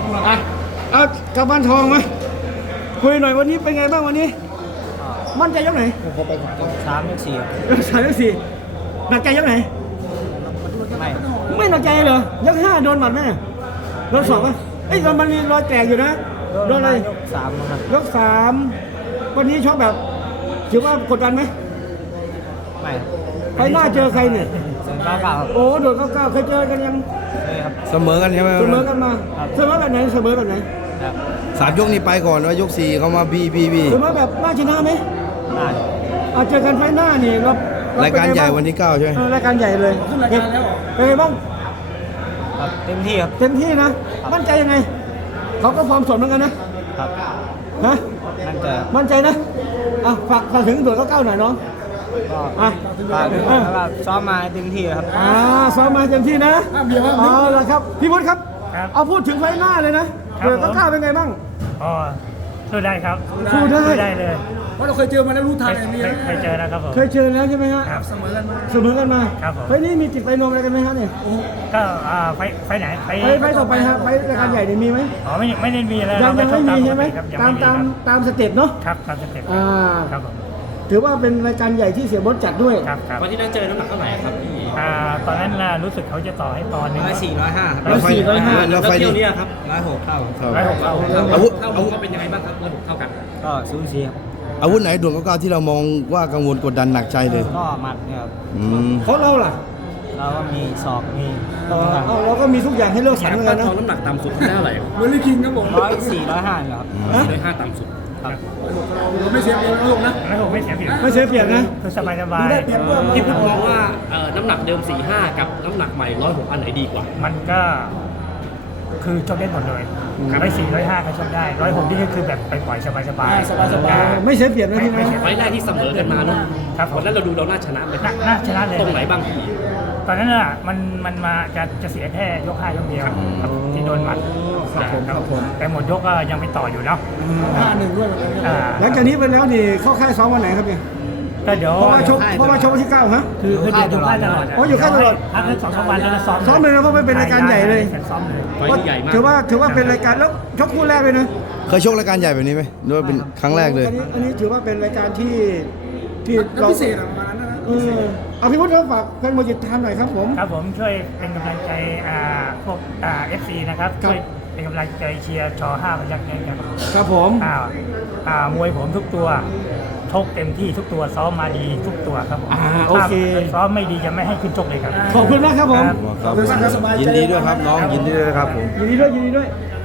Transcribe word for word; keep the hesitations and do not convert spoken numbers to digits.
อ่ะเอากลับบ้านทองมาคุยหน่อยวันนี้เป็นไงบ้างวันนี้มั่นใจยังไหนสามยกสี่สามยกสี่หนักใจยังไหนไม่ไม่หนักใจเหรอยกห้าโดนหมัดไหมโดนสองไหมเอ้ยมันมีรอยแตกอยู่นะโดนอะไรยกสามครับยกสามวันนี้ชอบแบบถือว่ากดดันไหมไม่ไปหน้าเจอใครเนี่ยเสียงเก้าเก้าครับโอ้โดนเก้าเก้าเคยเจอกันยังเลยครับเสมอกันใช่ไหมเสมอกันมาเสมอแบบไหนเสมอแบบไหนครับสามยกนี่ไปก่อนว่ายกสี่เขามาบีบีบีเสมอแบบน่าชนะไหมได้อาเจอกันไฟหน้านี่เรารายการใหญ่วันที่เก้าใช่ไหมเออรายการใหญ่เลยขึ้นรายการแล้วเป็นไงบ้างครับเต็มที่ครับเต็มที่นะมั่นใจยังไงเขาก็พร้อมสดเหมือนกันนะครับ ฮะนั่นจะมั่นใจนะอ่ะฝากฝากถึงด่วนเก้าเก้าหน่อยน้องก็อ่ะฝากด้วยแล้วก็ซ้อมมาเต็มที่ครับอ่าซ้อมมาเต็มที่นะเอาละครับพี่พุทธครับครับเอาพูดถึงไฟหน้าเลยนะครับ เดือดผมเก้าเป็นไงบ้างอ๋อสู้ได้ครับสู้ได้ได้เลยเพราะเราเคยเจอมาแล้วรู้ทันเคยเคยเจอแล้วครับผมเคยเจอแล้วใช่ไหมฮะครับเสมอกันมาเสมอกันมาครับผมไฟนี้มีติดไฟนมอะไรกันไหมฮะเนี่ยก็อ่าไฟไฟไหนไฟไฟไฟต่อไปฮะไฟรายการใหญ่เนี่ยมีไหมอ๋อไม่ไม่ได้มีแล้วยังยังไม่มีใช่ไหมครับยังตามไตามตามสเต็ปเนาะครับตามสเต็ปอ่าครับผมถือว่าเป็นรายการใหญ่ที่เสียบดจัดด้วยครับครับวันที่นั้นเจอน้ำหนักเท่าไหร่ครับพี่อ่าตอนนั้นน่ะรู้สึกเขาจะต่อให้ตอนหนึงร้อยสี่ร้อยห้าร้อยสี่ร้อยห้าแล้วไฟเที่ยวนี้นี้ครับร้อยหกเท่าร้อยหกเอาอาวุธเท่าอาวุธก็เป็นยังไงบ้างครับร้อยหกเท่ากันก็ศูนย์สี่ครับอาวุธไหนด่วนเก้าที่เรามองว่ากังวลกดดันหนักใจเลยก็หมัดเนี่ยครับอืมเพราะเราล่ะเราก็มีศอกมีเออเอาเราก็มีทุกอย่างให้เลือกสรรเหมือนกันนะน้ำหนักต่ำสุดได้เท่าไหร่เบอร์ลี่คิงครับผมร้อยสี่ร้อยห้าเหรอครับฮะร้อยห้าต่ำสุดครับเราไม่เสียเปรียบนะลูกนะร้อยหกไม่เสียเปรียบไม่เสียเปรียบนะคือสบายสบายดูได้เปรียบด้วยที่ผมมองว่าเอ่อน้ำหนักเดิม สี่ห้า กับน้ำหนักใหม่ หนึ่งร้อยหก อันไหนดีกว่ามันก็คือชกได้หมดเลยร้อยสี่ร้อยห้าก็ชกได้ร้อยหกนี่ก็คือแบบไปปล่อยสบายสบายสบายสบายไม่เสียเปรียบนะพี่นะไฟล์แรกที่เสมอกันมาเนาะครับผมวันนั้นเราดูเราน่าชนะไหมน่าน่าชนะเลยตรงไหนบ้างพี่ตอนนั้นน่ะมันมันมาจะจะเสียแค่ยกห้ายกเดียวครับที่โดนหมัดครับผมแต่หมดยกก็ยังไปต่ออยู่เนาะห้าหนึ่งด้วยอ่าหลังจากนี้ไปแล้วนี่เข้าค่ายซ้อมวันไหนครับเนี่ยก็เดี๋ยวเพราะว่าชกเพราะว่าชกวันที่เก้าฮะคือคือเดี๋ยวอยู่ค่ายตลอดอ๋ออยู่ค่ายตลอดพักแค่สองสามวันแล้วก็ซ้อมซ้อมเลยนะเพราะมันเป็นรายการใหญ่เลยซ้อมเลยไฟล์ที่ใหญ่มากถือว่าถือว่าเป็นรายการแล้วชกคู่แรกเลยนะเคยชกรายการใหญ่แบบนี้ไหมหรือว่าเป็นครั้งแรกเลยอันนี้อันนี้ถือว่าเป็นรายการที่ที่เราพิเศษประมาณนั้นนะเออเอาพี่พุทธครับฝากแฟนมวยติดตามหน่อยครับผมครับผมช่วยเป็นกำลังใจอ่าพวกอ่าเอฟซีนะครับครับช่วยเป็นกำลังใจเชียร์ชอห้าพยักษ์เนี่ยครับครับผมอ่าอ่ามวยผมทุกตัวชกเต็มที่ทุกตัวซ้อมมาดีทุกตัวครับผมอ่าโอเคถ้าซ้อมไม่ดีจะไม่ให้ขึ้นชกเลยครับขอบคุณมากครับผมครับครับยินดีด้วยครับน้องยินดีด้วยครับผมยินดีด้วยยินดีด้วยค